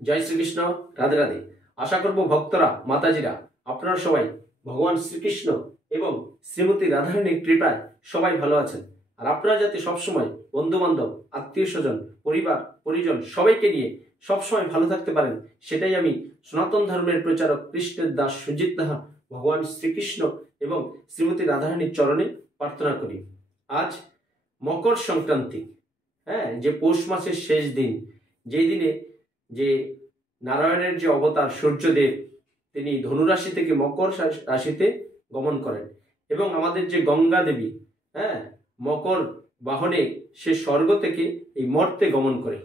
जय श्रीकृष्ण राधे राधे। आशा करब भक्तरा माताजीरा आपनारा सबाई भगवान श्रीकृष्ण एवं श्रीमती राधारानीर कृपाय सबाई भालो आछेन और आपनारा जाते सब समय बंधु बान्धव आत्मीय स्वजन परिवार परिजन सबाइके निये सब समय भालो थाकते पारेन सेटाई आमी सनातन धर्मेर प्रचारक कृष्णेर दास सुजित दाहा भगवान श्रीकृष्ण एवं श्रीमती राधारानीर चरणे प्रार्थना करी। आज मकर संक्रांति, जे पौष मासेर शेष दिन, जे दिने जे नारायणेर जे अवतार सूर्यदेव तिनि धनुराशि थेके मकर राशिते गमन करें एवं आमादेर जे गंगा देवी मकर बाहने से स्वर्ग थेके एई मर्ते गमन करे।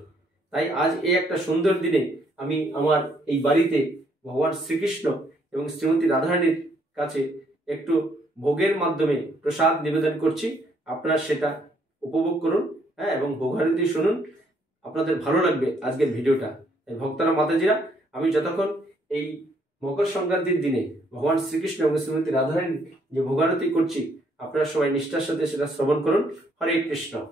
ताई आज ए एकटा सुंदर दिने आमी आमार एई बाड़ीते भगवान श्रीकृष्ण एवं श्रीमती राधारानीर काछे एकटु भोगेर माध्यमे प्रसाद निवेदन करछि। आपनारा सेटा उपभोग करुन एवं भोगारती शुनुन, आपनादेर भालो लागबे आजकेर भिडियोटा। भक्तरा माताजीरा आमी যতক্ষণ এই मकर संक्रांतिर दिने भगवान श्रीकृष्ण और श्रीमती राधारानी जे भोगारती करछि आपनारा सबाई निष्ठार साथे सेटा श्रवण करुन। हरे कृष्ण।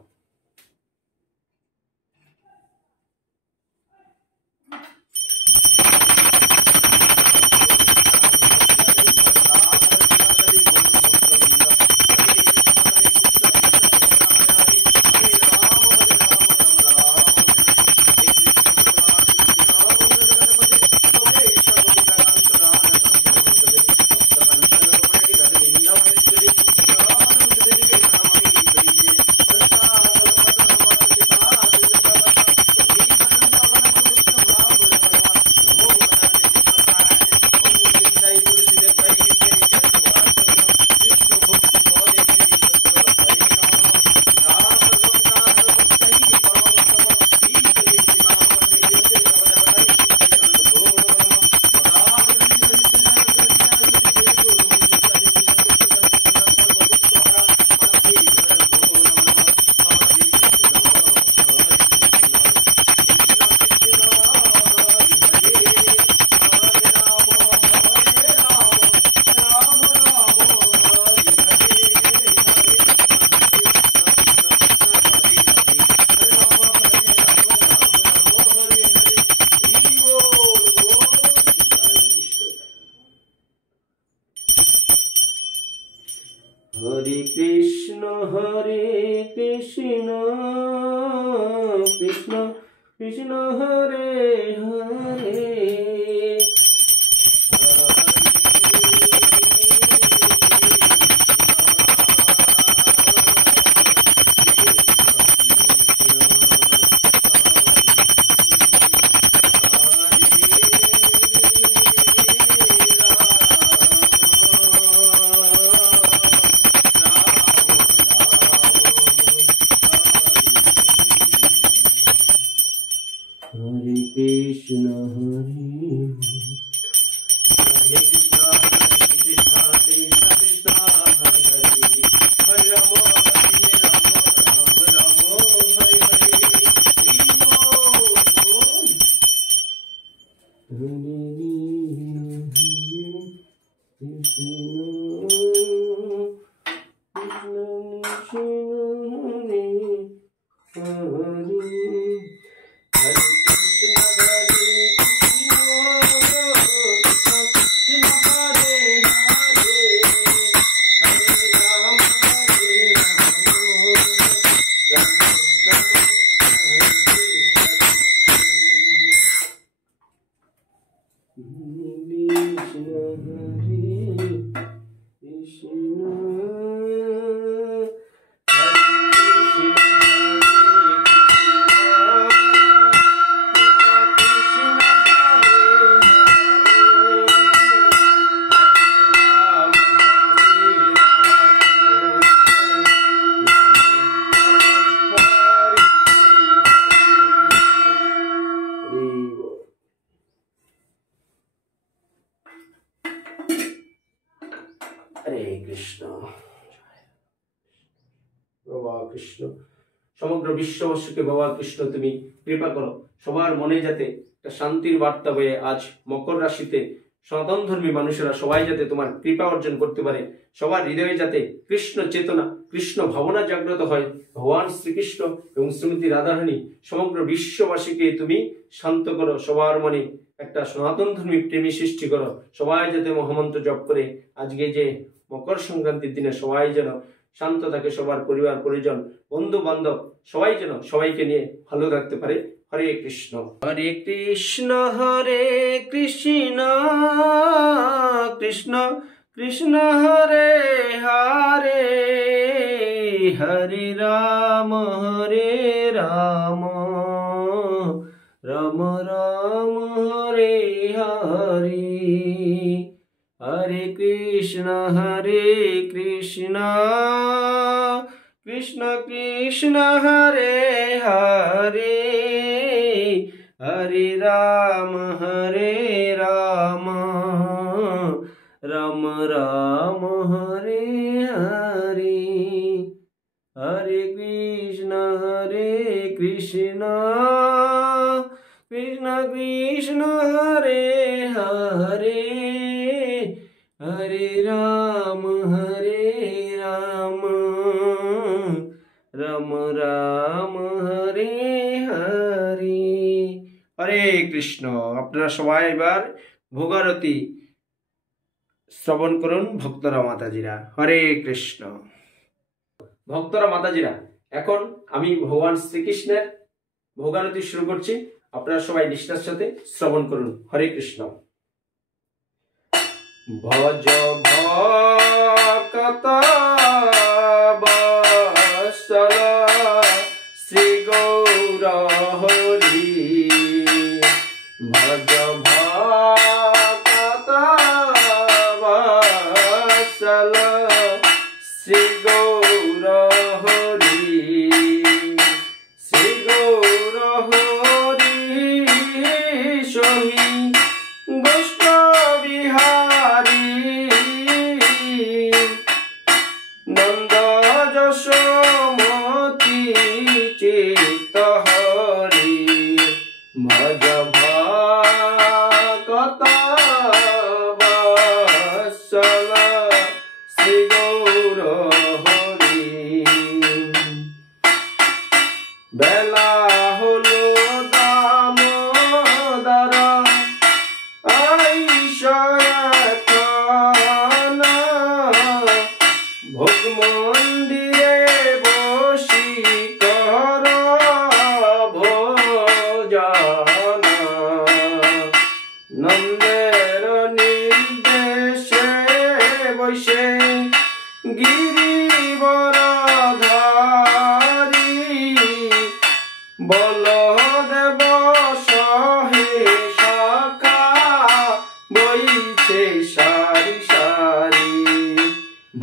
हरे कृष्ण कृष्ण कृष्ण हरे हरे। हरे कृष्ण। बाबा कृष्ण समग्र विश्ववासीके बाबा कृष्ण तुमी कृपा करो सबार मने जाते शांतिर बार्ता बয়ে आज मकर राशिते সনাতন ধর্মী মানুষেরা সবাই যাতে তোমার কৃপা অর্জন করতে পারে, সবার হৃদয়ে যাতে কৃষ্ণ চেতনা, কৃষ্ণ ভাবনা জাগ্রত হয়। ভগবান শ্রীকৃষ্ণ এবং শ্রীমতী রাধারানী সমগ্র বিশ্ববাসীকে তুমি শান্ত করো, সবার মনে একটা সনাতন ধর্মী প্রেমী সৃষ্টি করো। সবাই যাতে মহামন্ত্র জপ করে আজকে যে মকর সংক্রান্তির দিনে সবাই যেন শান্ত থাকে, সবার পরিবার পরিজন বন্ধু বান্ধব সবাই যেন সবাইকে নিয়ে ভালো থাকতে পারে। হরে কৃষ্ণ হরে কৃষ্ণ কৃষ্ণ কৃষ্ণ হরে হরে, হরে রাম রাম রাম হরে হরে, হরে কৃষ্ণ কৃষ্ণ কৃষ্ণ হরে হরে, হরে রাম রাম রাম হরে হরে, হরে কৃষ্ণ কৃষ্ণ কৃষ্ণ হরে হরে, হরে রাম রাম হরে হরে। হরে কৃষ্ণ। আপনারা সবাই এবার ভোগারতি শ্রবণ করুন ভক্তরা মাতাজিরা। হরে কৃষ্ণ। ভক্তরা মাতাজিরা, এখন আমি ভগবান শ্রীকৃষ্ণের ভোগারতি শুরু করছি, আপনারা সবাই নিষ্ঠার সাথে শ্রবণ করুন। হরে কৃষ্ণ। ভজ ভক্ত বৎসল শ্রী গৌর হরি, ভজ ভক্ত বৎসল শ্রী গৌর হরি, শ্রী গৌর হরি সহি বিহারী, নন্দ যশোমতি চিত্ত হরি, ভজ ভক্ত বৎসল শ্রী গৌর হরি। বেলা হলো দামোদর ভোগ মন্দিরে বসি কর ভোজন, নন্দের নির্দেশে বসে গিরিবরধারী, বলদেব সহে সখা বইছে সারি সারি,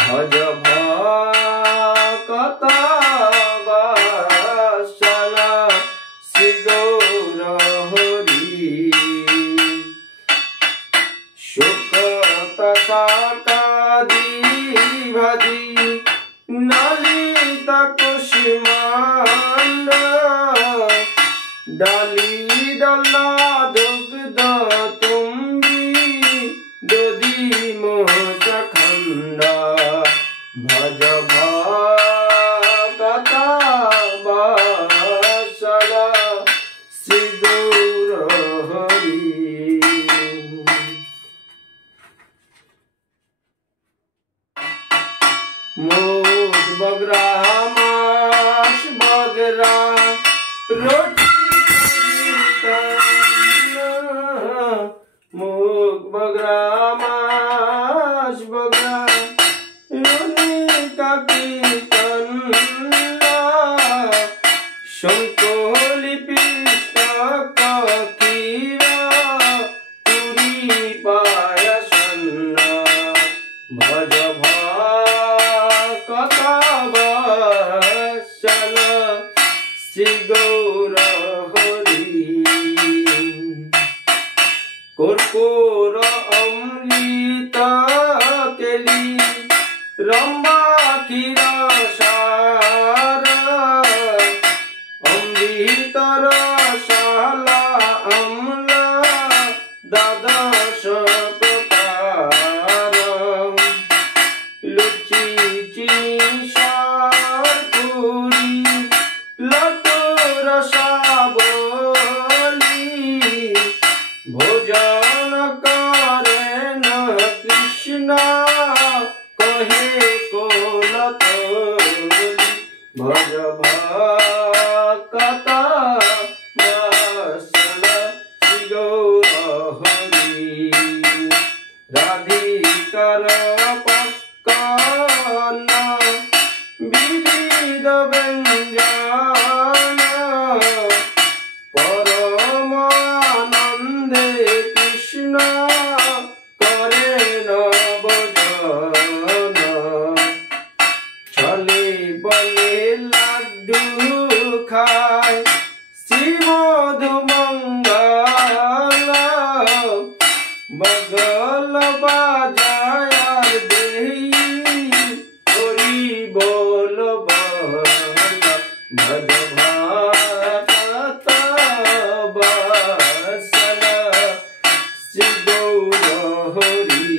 ভজ ভক্ত বৎসল শ্রী গৌর হরি, শুকত শাকাদি ভাজি নালিত কুষ্মাণ্ড, ডালি ডলা দুগ্ধ তুমি দধি মোচখণ্ড, ভজ ভক্ত বৎসল শ্রী গৌর হরি। মোদ বগরা মাস বগরা রোটি মুখ বগরা মাস বগরা কীর্তন, শঙ্কলিপি কীরা পুরী পায়সন্ন, ভজ ভক্ত বৎসল শ্রী গৌর হরি, কর্পূর অমৃত কেলি রম্বা ক্ষীর সার, অমৃত রসালা অম্ল দ্বাদশ সরপক্কন বিবিধ ব্যঞ্জন পরম আনন্দে কৃষ্ণ করেন ভজন চলে বলে লাড্ডু খায় শ্রীমধু মঙ্গল বগল বাজায় আর দেহি হরি বল ভজ ভাত বসল শ্রী গৌর হরি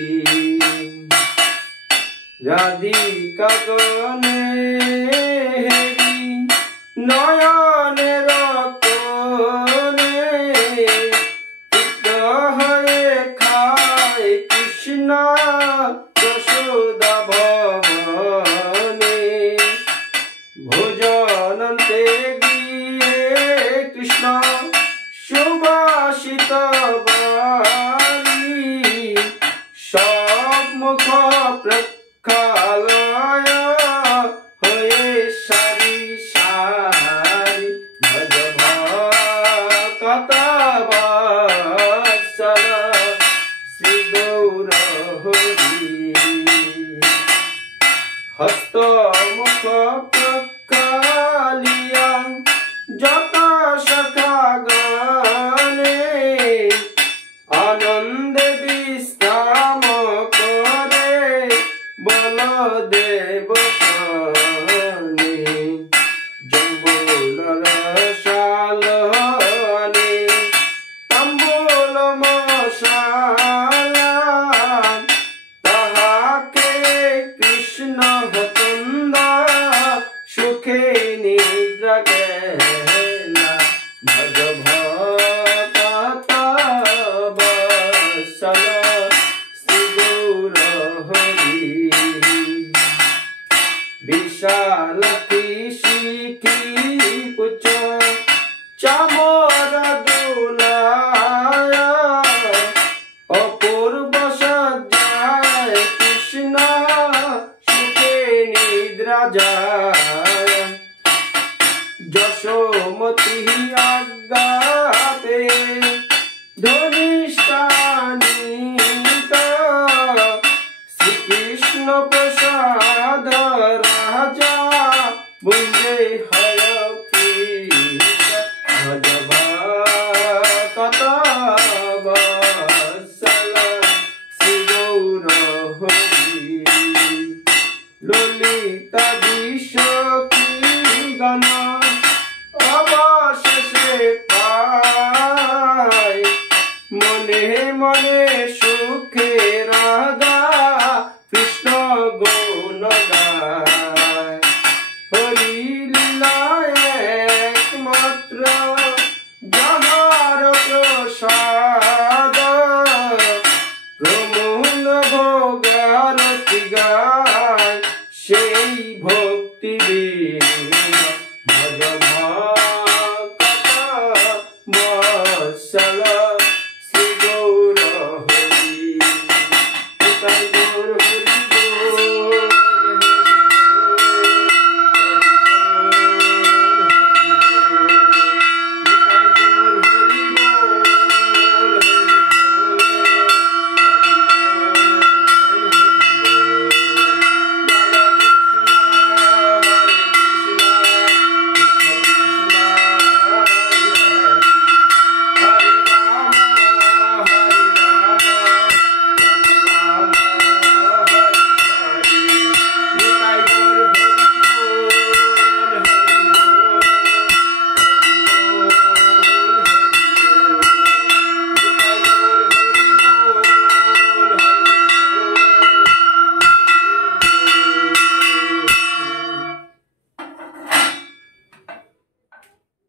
রাধিকা গনে হেরি নয়নের কোণে চিত্ত হয়ে খায় কৃষ্ণ যশোদা ভবনে ভোজনন্তে গিয়ে কৃষ্ণ সুবাসিত বাণী সব মুখ প্রেক্ষালয় হয়ে সারি সারি ভজ ভক্ত বৎসল শ্রী গৌর হরি হস্ত মুখ প্রক্ষালিয়া যত সখা গণে আনন্দে বিশ্রাম করে বলদেব শনে জম্বুল রসালনে তাম্বুল মশালা তাহাকে কৃষ্ণ হতন্দ সুখে নিদ্রা গেলা ভজ ভক্ত বৎসল শ্রী গৌর হরি বিশাল শিখি পুচ্ছ চামর দুলায় অপূর্ব সজ্জায় কৃষ্ণ সুখে নিদ্রা যায় যশোমতি আজ্ঞাতে ধনিষ্ঠানিত শ্রীকৃষ্ণ প্রসাদ রাজা বুঝে হয় ভজ ভক্ত বৎসল শ্রী গৌর হরি ললিতা বিশ্বকি গণ অবশেষে পায় মনে মনে সুখে রাধা কৃষ্ণ গুণ গায় হরি লীলায় একমাত্র যাহার প্রসাদ প্রমূল ভোগারতি গায় সেই ভক্তি ভজ ভক্ত বৎসল শ্রী গৌর হরি তাই গৌর হরি বল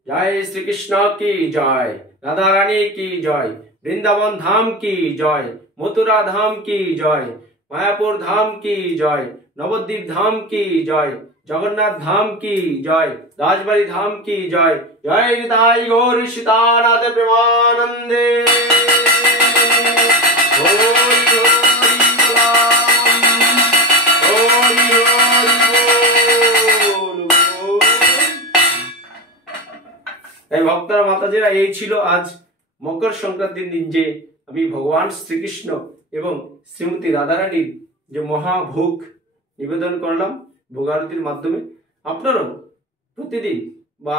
जय श्री कृष्ण की जय, राधा रानी की जय, वृंदावन धाम की जय, मथुरा धाम की जय, मायापुर धाम की जय, नवद्वीप धाम की जय, जगन्नाथ धाम की जय, राजबाड़ी धाम की जय। जय निताई गौर सीतानाथ प्रेमानंदे। তাই ভক্তরা মাতাজিরা, এই ছিল আজ মকর সংক্রান্তির দিন যে আমি ভগবান শ্রীকৃষ্ণ এবং শ্রীমতী রাধারানীর যে মহাভোগ নিবেদন করলাম ভোগারতির মাধ্যমে। আপনারাও প্রতিদিন বা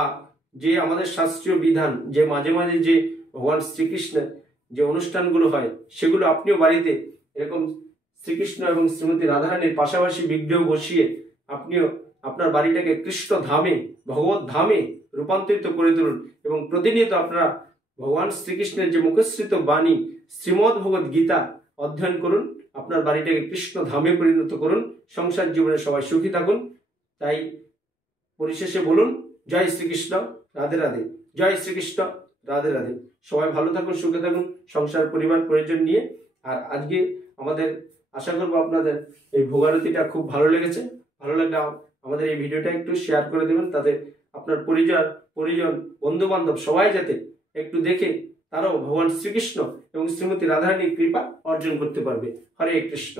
যে আমাদের শাস্ত্রীয় বিধান যে মাঝে মাঝে যে ভগবান শ্রীকৃষ্ণের যে অনুষ্ঠানগুলো হয় সেগুলো আপনিও বাড়িতে এরকম শ্রীকৃষ্ণ এবং শ্রীমতী রাধারানীর পাশাপাশি বিগ্রহ বসিয়ে আপনিও আপনার বাড়িটাকে কৃষ্ণ ধামে, ভগবত ধামে রূপান্তরিত করে তুলুন এবং প্রতিনিয়ত আপনারা ভগবান শ্রীকৃষ্ণের যে মুখশ্রিত বাণী শ্রীমদ্ ভগবত গীতা অধ্যয়ন করুন, আপনার বাড়িটাকে কৃষ্ণ ধামে পরিণত করুন, সংসার জীবনে সবাই সুখী থাকুন। তাই পরিশেষে বলুন, জয় শ্রীকৃষ্ণ, রাধে রাধে। জয় শ্রীকৃষ্ণ, রাধে রাধে। সবাই ভালো থাকুন, সুখে থাকুন, সংসার পরিবার পরিজন নিয়ে। আর আজকে আমাদের আশা করবো আপনাদের এই ভোগারতিটা খুব ভালো লেগেছে। ভালো লাগলে আমাদের এই ভিডিওটা একটু শেয়ার করে দেবেন, তাতে আপনার পরিজন বন্ধু বান্ধব সবাই যাতে একটু দেখে তারাও ভগবান শ্রীকৃষ্ণ এবং শ্রীমতী রাধারানীর কৃপা অর্জন করতে পারবে। হরে কৃষ্ণ।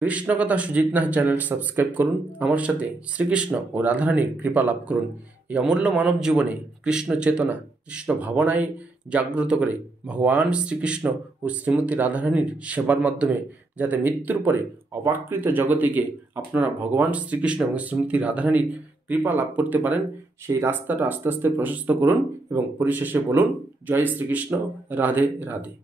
কৃষ্ণ কথা সুজিত নাথ চ্যানেল সাবস্ক্রাইব করুন, আমার সাথে শ্রীকৃষ্ণ ও রাধারানীর কৃপা লাভ করুন। এই অমূল্য মানব জীবনে কৃষ্ণ চেতনা, কৃষ্ণ ভাবনায় জাগ্রত করে ভগবান শ্রীকৃষ্ণ ও শ্রীমতী রাধারানীর সেবার মাধ্যমে যাতে মৃত্যুর পরে অপাকৃত জগতে গিয়ে আপনারা ভগবান শ্রীকৃষ্ণ এবং শ্রীমতী রাধারানীর কৃপা লাভ করতে পারেন, সেই রাস্তাটা আস্তে আস্তে প্রশস্ত করুন এবং পরিশেষে বলুন, জয় শ্রীকৃষ্ণ, রাধে রাধে।